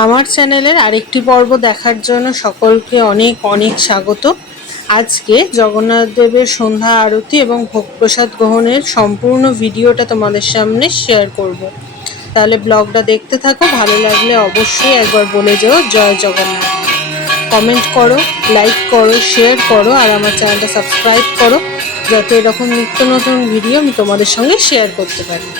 আমার চ্যানেলের আরেকটি পর্ব দেখার জন্য সকলকে অনেক অনেক স্বাগত। আজকে জগন্নাথ দেবের সন্ধ্যা আরতি এবং ভোগ প্রসাদ গ্রহণের সম্পূর্ণ ভিডিওটা তোমাদের সামনে শেয়ার করব। তাহলে ব্লগটা দেখতে থাকো, ভালো লাগলে অবশ্যই একবার বলে যাও জয় জগন্নাথ। কমেন্ট করো, লাইক করো, শেয়ার করো আর আমার চ্যানেলটা সাবস্ক্রাইব করো, যাতে এরকম নিত্য নতুন ভিডিও আমি তোমাদের সঙ্গে শেয়ার করতে পারি।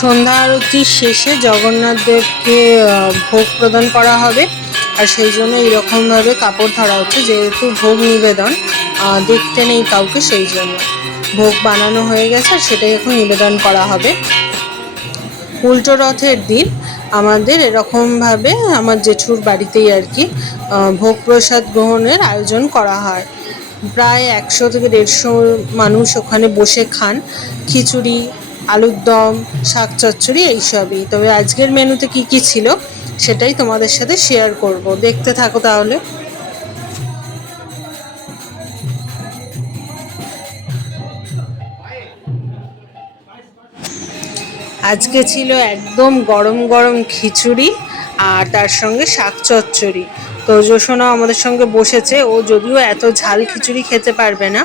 সন্ধ্যা আরতির শেষে জগন্নাথ দেবকে ভোগ প্রদান করা হবে, আর সেই জন্য এইরকমভাবে কাপড় ধরা হচ্ছে, যেহেতু ভোগ নিবেদন দেখতে নেই কাউকে, সেই জন্য ভোগ বানানো হয়ে গেছে আর সেটাই এখন নিবেদন করা হবে। উল্টো রথের দিন আমাদের এরকমভাবে আমার জেঠুর বাড়িতেই আর কি ভোগ প্রসাদ গ্রহণের আয়োজন করা হয়। প্রায় 100 থেকে 150 মানুষ ওখানে বসে খান খিচুড়ি, আলুর দম, শাক চচ্চড়ি এইসবই। তবে আজকের মেনুতে কি কি ছিল সেটাই তোমাদের সাথে শেয়ার করব, দেখতে থাকো তাহলে। আজকে ছিল একদম গরম গরম খিচুড়ি আর তার সঙ্গে শাক চচ্চড়ি। তো জোসনাও আমাদের সঙ্গে বসেছে, ও যদিও এত ঝাল খিচুড়ি খেতে পারবে না,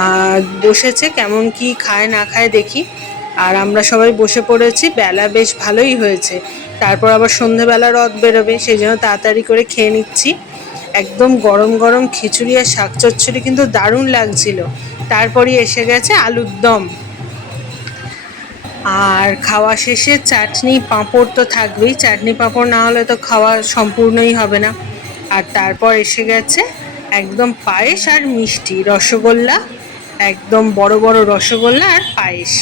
আর বসেছে কেমন কি খায় না খায় দেখি। আর আমরা সবাই বসে পড়েছি, বেলা বেশ ভালোই হয়েছে। তারপর আবার সন্ধেবেলা রথ বেরোবে, সেই জন্য তাড়াতাড়ি করে খেয়ে নিচ্ছি। একদম গরম গরম খিচুড়ি আর শাক চচ্চড়ি কিন্তু দারুণ লাগছিল। তারপরই এসে গেছে আলুর দম, আর খাওয়া শেষে চাটনি পাঁপড় তো থাকবেই, চাটনি পাঁপড় না হলে তো খাওয়া সম্পূর্ণই হবে না। আর তারপর এসে গেছে একদম পায়েস আর মিষ্টি, রসগোল্লা, একদম বড় বড় রসগোল্লা আর পায়েস।